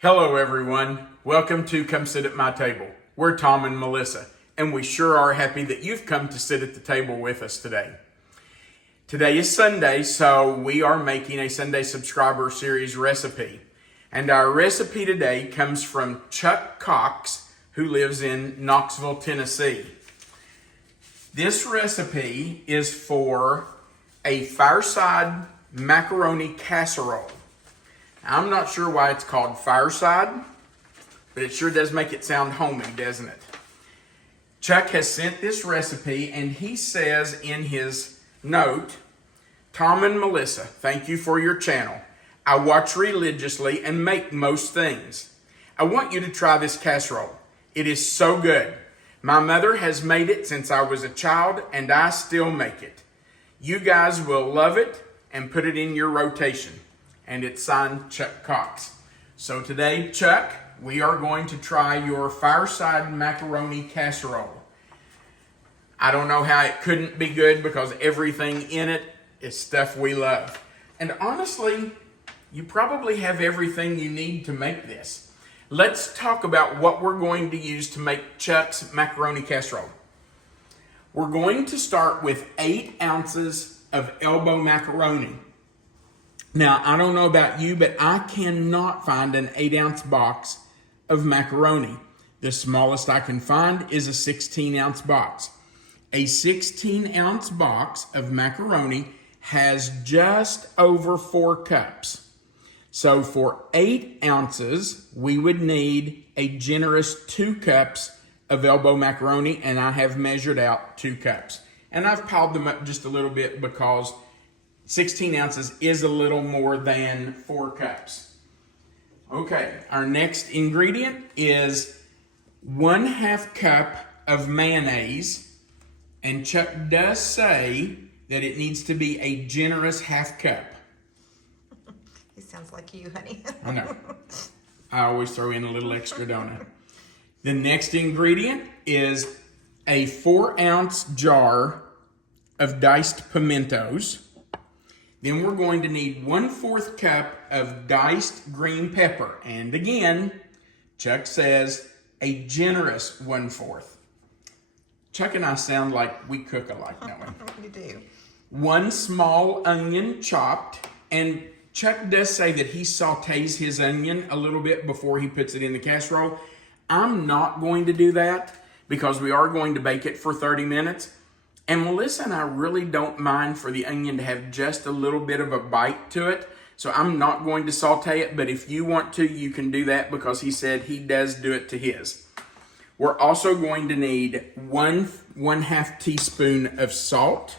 Hello everyone, welcome to Come Sit at My Table. We're Tom and Melissa, and we sure are happy that you've come to sit at the table with us today. Today is Sunday, so we are making a Sunday Subscriber Series recipe. And our recipe today comes from Chuck Cox, who lives in Knoxville, Tennessee. This recipe is for a Fireside Macaroni casserole. I'm not sure why it's called Fireside, but it sure does make it sound homey, doesn't it? Chuck has sent this recipe, and he says in his note, Tom and Melissa, thank you for your channel. I watch religiously and make most things. I want you to try this casserole. It is so good. My mother has made it since I was a child, and I still make it. You guys will love it and put it in your rotation. And it's signed Chuck Cox. So today, Chuck, we are going to try your Fireside Macaroni casserole. I don't know how it couldn't be good because everything in it is stuff we love. And honestly, you probably have everything you need to make this. Let's talk about what we're going to use to make Chuck's macaroni casserole. We're going to start with 8 ounces of elbow macaroni. Now, I don't know about you, but I cannot find an 8-ounce box of macaroni. The smallest I can find is a 16-ounce box. A 16-ounce box of macaroni has just over 4 cups. So for 8 ounces, we would need a generous 2 cups of elbow macaroni, and I have measured out 2 cups. And I've piled them up just a little bit because 16 ounces is a little more than 4 cups. Okay, our next ingredient is 1/2 cup of mayonnaise. And Chuck does say that it needs to be a generous 1/2 cup. It sounds like you, honey. I know. I always throw in a little extra, don't I? The next ingredient is a 4-ounce jar of diced pimentos. Then we're going to need 1/4 cup of diced green pepper. And again, Chuck says a generous 1/4. Chuck and I sound like we cook alike, don't we? You do. 1 small onion chopped. And Chuck does say that he sautés his onion a little bit before he puts it in the casserole. I'm not going to do that because we are going to bake it for 30 minutes. And Melissa and I really don't mind for the onion to have just a little bit of a bite to it. So I'm not going to saute it, but if you want to, you can do that because he said he does do it to his. We're also going to need 1/2 teaspoon of salt.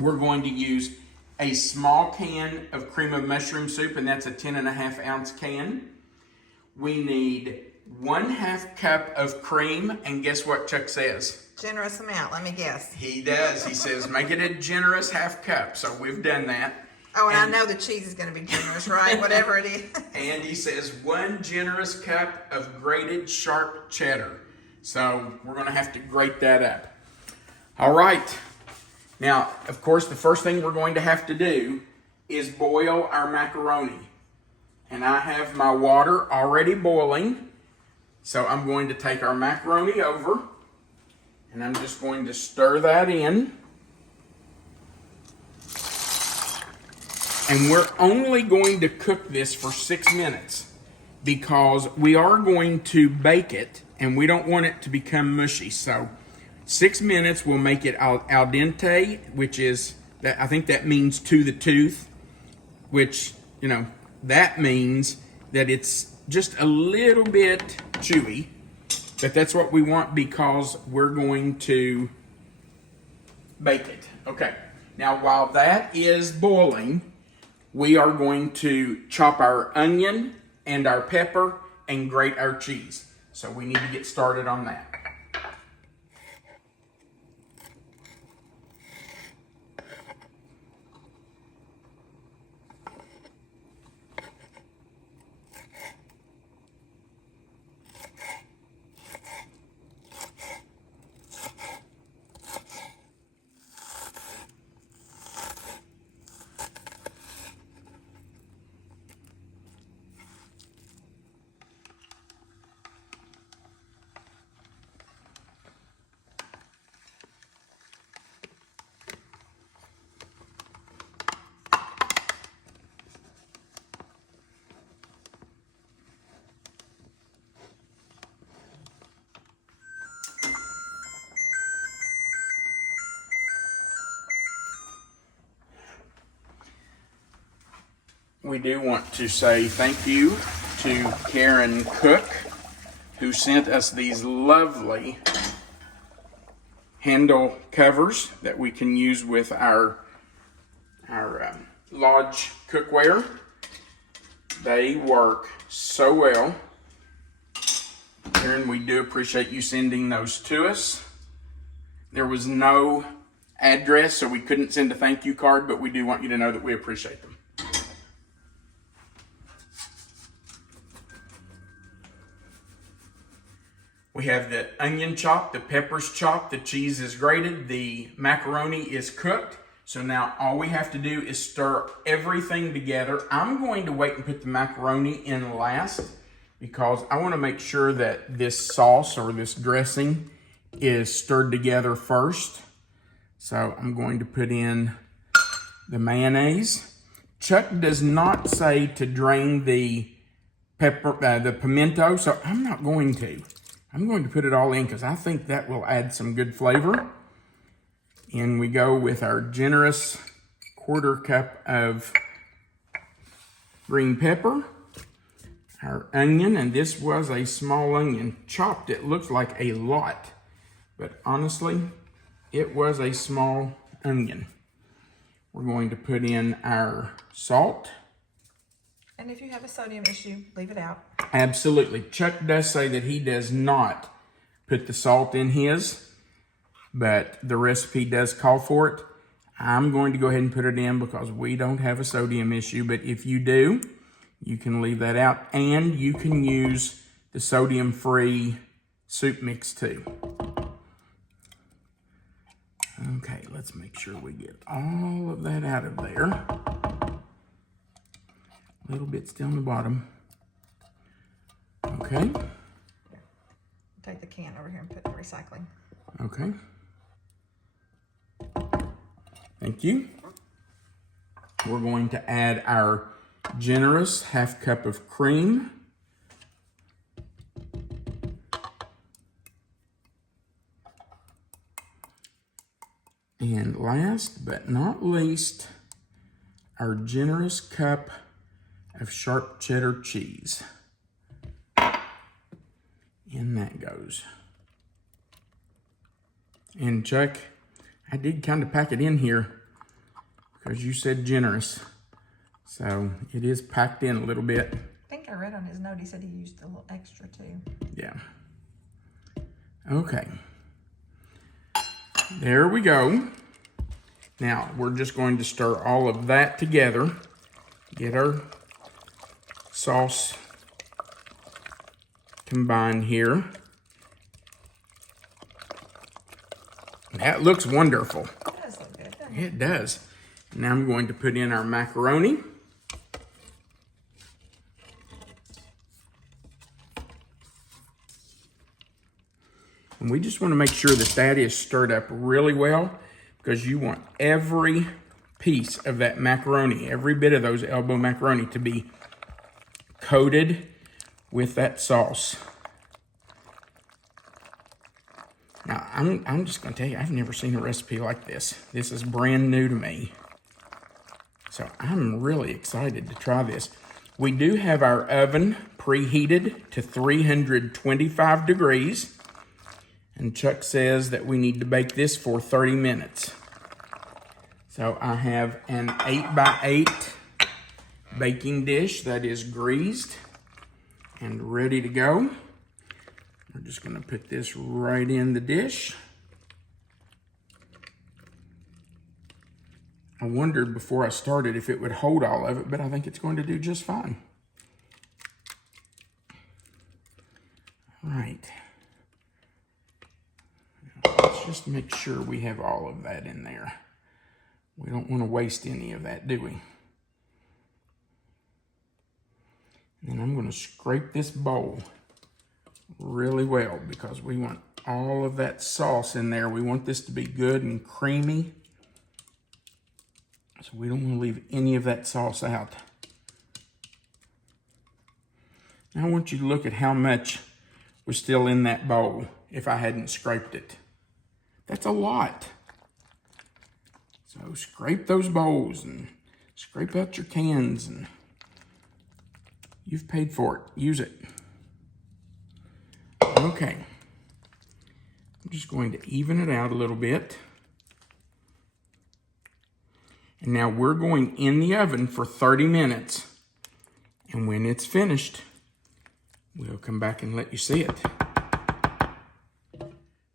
We're going to use a small can of cream of mushroom soup, and that's a 10.5 ounce can. We need 1/2 cup of cream, and guess what Chuck says? Generous amount, let me guess. He does. He says, make it a generous 1/2 cup. So we've done that. Oh, and I know the cheese is going to be generous, right? Whatever it is. And he says 1 generous cup of grated sharp cheddar. So we're going to have to grate that up. All right. Now, of course, the first thing we're going to have to do is boil our macaroni. And I have my water already boiling. So I'm going to take our macaroni over. And I'm just going to stir that in. And we're only going to cook this for 6 minutes because we are going to bake it and we don't want it to become mushy. So 6 minutes will make it al dente, which is, I think that means to the tooth, which, you know, that means that it's just a little bit chewy. But that's what we want because we're going to bake it. Okay, now while that is boiling, we are going to chop our onion and our pepper and grate our cheese. So we need to get started on that. we do want to say thank you to Karen Cook, who sent us these lovely handle covers that we can use with our Lodge cookware. They work so well. Karen, we do appreciate you sending those to us. There was no address, so we couldn't send a thank you card, but we do want you to know that we appreciate them. We have the onion chopped, the peppers chopped, the cheese is grated, the macaroni is cooked. So now all we have to do is stir everything together. I'm going to wait and put the macaroni in last because I want to make sure that this sauce or this dressing is stirred together first. So I'm going to put in the mayonnaise. Chuck does not say to drain the pimento, so I'm not going to. I'm going to put it all in because I think that will add some good flavor. And we go with our generous 1/4 cup of green pepper, our onion, and this was a small onion. Chopped, it looks like a lot, but honestly, it was a small onion. We're going to put in our salt. And if you have a sodium issue, leave it out. Absolutely. Chuck does say that he does not put the salt in his, but the recipe does call for it. I'm going to go ahead and put it in because we don't have a sodium issue, but if you do, you can leave that out, and you can use the sodium-free soup mix too. Okay, let's make sure we get all of that out of there. A little bit still on the bottom. Okay. Take the can over here and put it in recycling. Okay. Thank you. We're going to add our generous 1/2 cup of cream. And last but not least, our generous cup of sharp cheddar cheese. In that goes. And Chuck, I did kind of pack it in here because you said generous. So it is packed in a little bit. I think I read on his note, he said he used a little extra too. Yeah. Okay. There we go. Now we're just going to stir all of that together. Get our sauce combined here. That looks wonderful. It does look good, doesn't it? It does. Now I'm going to put in our macaroni. And we just want to make sure that that is stirred up really well because you want every piece of that macaroni, every bit of those elbow macaroni to be coated with that sauce. Now, I'm just going to tell you, I've never seen a recipe like this. This is brand new to me. So I'm really excited to try this. We do have our oven preheated to 325 degrees. And Chuck says that we need to bake this for 30 minutes. So I have an 8x8 baking dish that is greased and ready to go. We're just going to put this right in the dish. I wondered before I started if it would hold all of it, but I think it's going to do just fine. All right. Let's just make sure we have all of that in there. We don't want to waste any of that, do we? And I'm going to scrape this bowl really well because we want all of that sauce in there. We want this to be good and creamy. So we don't want to leave any of that sauce out. Now I want you to look at how much was still in that bowl if I hadn't scraped it. That's a lot. So scrape those bowls and scrape out your cans and You've paid for it. Use it. Okay. I'm just going to even it out a little bit. And now we're going in the oven for 30 minutes. And when it's finished, we'll come back and let you see it.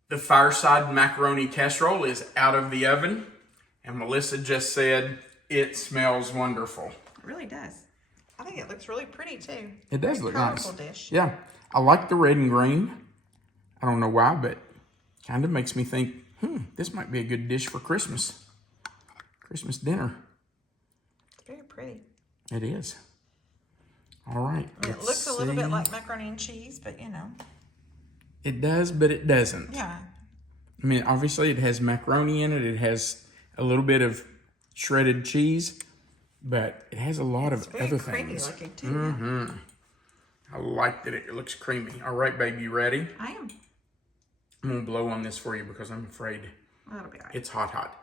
The Fireside Macaroni Casserole is out of the oven. And Melissa just said it smells wonderful. It really does. I think it looks really pretty too. It does look nice. Dish. Yeah. I like the red and green. I don't know why, but kind of makes me think, this might be a good dish for Christmas. Christmas dinner. It's very pretty. It is. All right. It looks a little bit like macaroni and cheese, but you know. It does, but it doesn't. Yeah. I mean, obviously it has macaroni in it. It has a little bit of shredded cheese, but it has a lot of other things. Looking too. I like that it looks creamy. All right, baby, you ready? I am. I'm going to blow on this for you because I'm afraid That'll be all right. it's hot.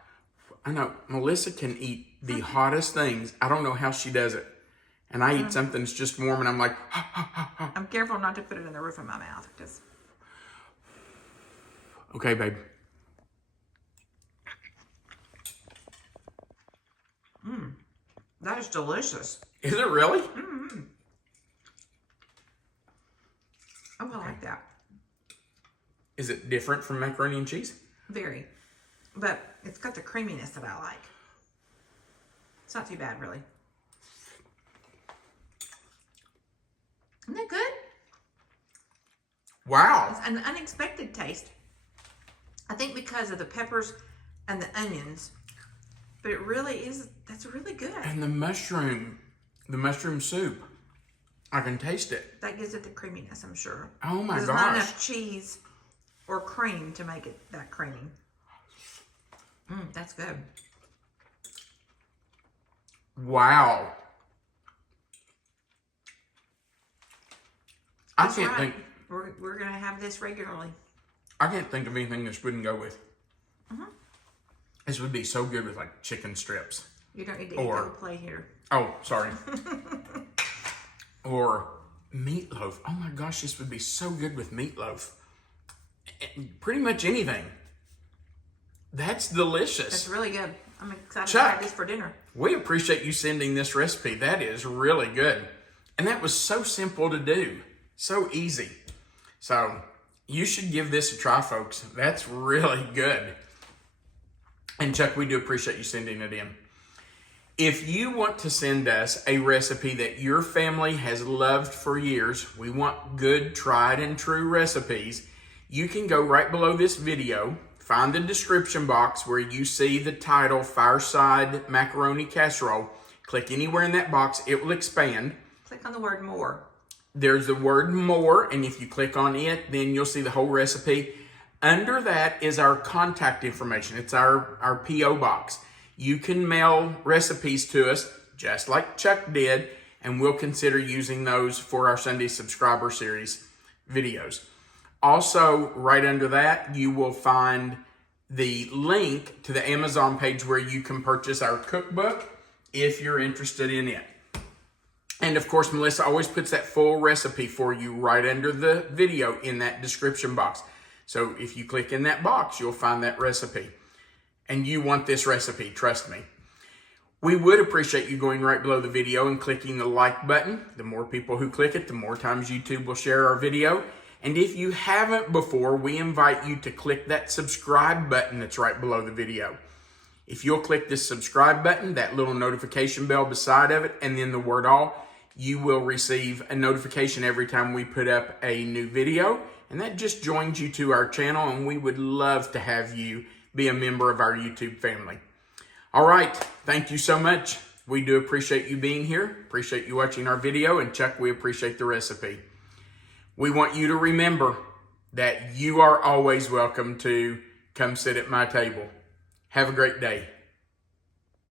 I know Melissa can eat the hottest things. I don't know how she does it. And I eat something that's just warm and I'm like, I'm careful not to put it in the roof of my mouth. Because... Okay, babe. That is delicious. Is it really? Oh, I like that. Is it different from macaroni and cheese? Very. But it's got the creaminess that I like. It's not too bad, really. Isn't that good? Wow. It's an unexpected taste. I think because of the peppers and the onions. But it really is, that's really good. And the mushroom soup, I can taste it. That gives it the creaminess, I'm sure. Oh my gosh. There's not enough cheese or cream to make it that creamy. That's good. Wow. That's right. We're going to have this regularly. I can't think of anything this wouldn't go with. This would be so good with like chicken strips. You don't need to eat the play here. Oh, sorry. Or meatloaf. Oh my gosh, this would be so good with meatloaf. Pretty much anything. That's delicious. That's really good. I'm excited Chuck, to have this for dinner. We appreciate you sending this recipe. That is really good. And that was so simple to do. So easy. So you should give this a try, folks. That's really good. And Chuck, we do appreciate you sending it in. If you want to send us a recipe that your family has loved for years, we want good, tried and true recipes, you can go right below this video, find the description box where you see the title Fireside Macaroni Casserole. Click anywhere in that box, it will expand. Click on the word more. There's the word more, and if you click on it, then you'll see the whole recipe. Under that is our contact information. It's our P.O. box. You can mail recipes to us, just like Chuck did, and we'll consider using those for our Sunday Subscriber Series videos. Also, right under that, you will find the link to the Amazon page where you can purchase our cookbook if you're interested in it. And of course, Melissa always puts that full recipe for you right under the video in that description box. So if you click in that box, you'll find that recipe. And you want this recipe, trust me. We would appreciate you going right below the video and clicking the like button. The more people who click it, the more times YouTube will share our video. And if you haven't before, we invite you to click that subscribe button that's right below the video. If you'll click this subscribe button, that little notification bell beside of it, and then the word all, you will receive a notification every time we put up a new video. And that just joins you to our channel, and we would love to have you be a member of our YouTube family. All right, thank you so much. We do appreciate you being here, appreciate you watching our video, and Chuck, we appreciate the recipe. We want you to remember that you are always welcome to come sit at my table. Have a great day.